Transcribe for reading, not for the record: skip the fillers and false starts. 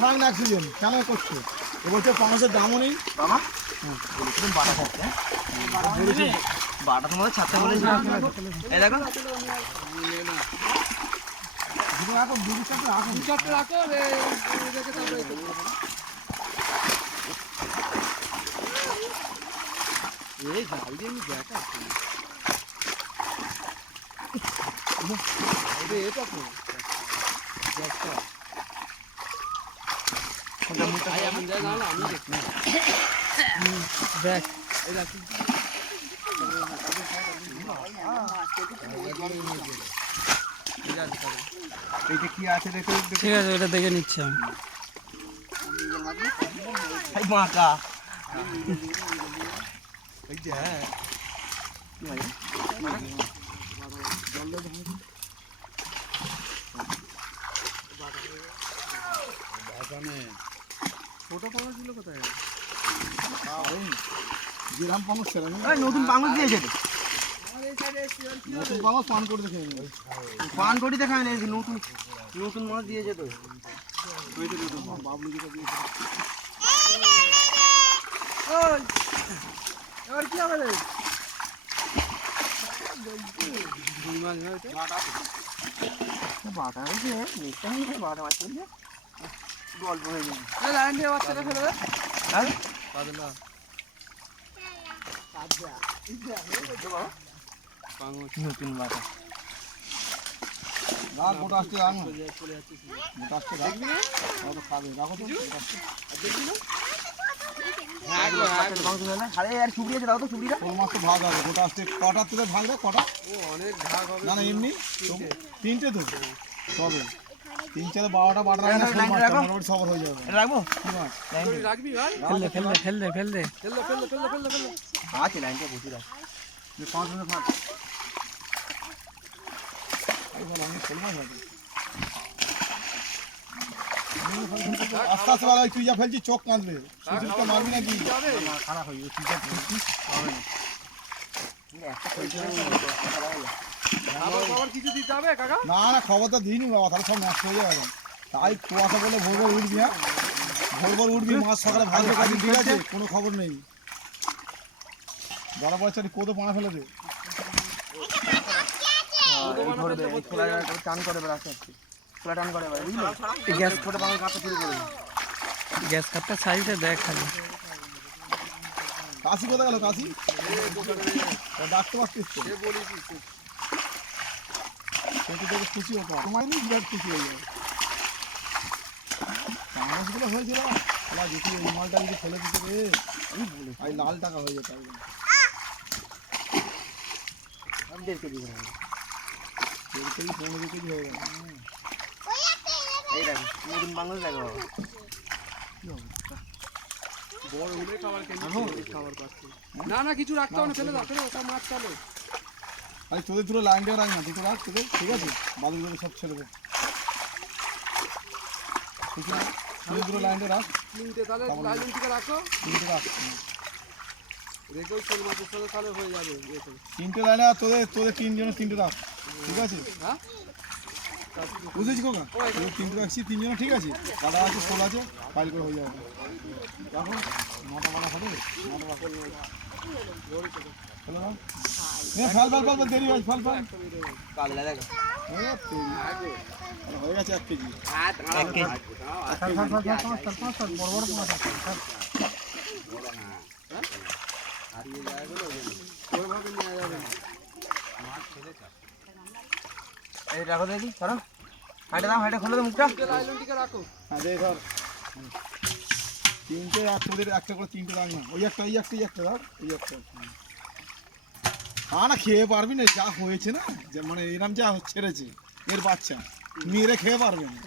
থাক না অক্সিজেন কেন করছো এবছর পাঁচের দামও নেই বাবা। বাটা খাচ্ছে বাটা তোমাদের ছাড়তে বলেছি এই দেখো রাখো দু চারটে রাখো এই জাল দিয়ে আমি দেখা এটা তো এটা কি আছে দেখো ঠিক আছে ওটা দেখে নিচ্ছি আমি মাকা এই যে ছোট পাঙাশ ছিল কোথায় গ্রাম পাঙাশ ছিল নতুন পাঙাশ দিয়েছে নতুন পাঙাশ পান করে দেখে পান করে দেখায় না নতুন নতুন মাছ দিয়েছে তো বাবলু যেটা দিয়েছে এবার কি হবে বাটা হয়েছে বাটা মাছ গল্প হয়ে যাবে লাইন দিয়ে বাচ্চাটা ফেলে দেয় হ্যাঁ নতুন বাটা রাখ গোটা আসতে রাখ গোটা আসতে রাখবি না খাবে রাখো তো দেখবি না তিনটে তো তবে 3-4 12টা বাটা সবার হয়ে যাবে রাখবো রাখবি ফেল দে আছে লাইনটা বসে রাখ 5 মিনিট ফাঁক আস্তে আস্তে বাড়াই তুই যা ফেলছিস চোখ কাঁদবে সুযোগটা মারবি নাকি খারাপ হয়ে তুই যা ফেলছিস হবে না না খবরটা দিইনি বাবা তাহলে সব নষ্ট হয়ে যাবে তাই কুয়াশা বলে ভোর উঠবি হ্যাঁ ভোর উঠবি মাছ সকালে ভালো কাজে ঠিক আছে কোনো খবর নেই বড় বয়সে কোদো পানা ফেলে দে টান করে বেড়াচ্ছে টান করে গ্যাস ছোট পাঙাশ কাটতে শুরু করে গ্যাস কাটটা সাইডে দেখ খালি কাশি কোথায় গেল কাশি ডাকতে পারছিস তো সেটা থেকে খুশি হতো তোমার বিরাট খুশি হয়ে যাবে পাঙাশগুলো হয়েছিল যদি এই মালটা যদি ফেলে দিতে রে আমি বলে এই লাল টাকা হয়ে যেত একদম আমি 1.5 কেজি করে 1.5 কেজি 15 কেজি হয়ে গেল এই দেখো নতুন বাংলা দেখো বড় হলে খাবার পাচ্ছে না না কিছু রাখতে হবে না ফেলে দাও ওটা মাছ চলে আরে তোদের পুরো লাইন দিয়ে রাখ না দুটো রাখ তোদের ঠিক আছে বালুগুলো সব ছেড়ে দে ঠিক আছে তোদের পুরো লাইন দিয়ে রাখ তিনটে তাহলে লাইন থেকে রাখো তিনটে রাখ রেখো শোল মাছের সাথে তাহলে হয়ে যাবে তিনটে লাইনে আর তোদের তিনজনের তিনটে রাখ ঠিক আছে হ্যাঁ বুঝেছি কোকা তিনটে রাখছি তিনজনে ঠিক আছে কাদা আছে শোল আছে ফাইল করে হয়ে যাবে এখন 9টা বানা হবে 9টা বানা ফল দেরি হয় ফল কাগলা দেখো হয়ে গেছে 1 কেজি বড় বড় মাছ আছে হারিয়ে যায় বলো ওইভাবে নিয়ে যাবে মাছ ছেড়ে এই রাখো দেখি সরো হাইটা দাও হাইটা খুলে দাও মুখটা লাইলনটিকে রাখো হ্যাঁ দে ধর তিনটে এক তোদের একটা করে তিনটে রাখ না ওই একটা দাও এই একটা না খেয়ে পারবি না যা হয়েছে না যে মানে এরকম যা ছেড়েছে এর বাচ্চা মেরে খেয়ে পারবে না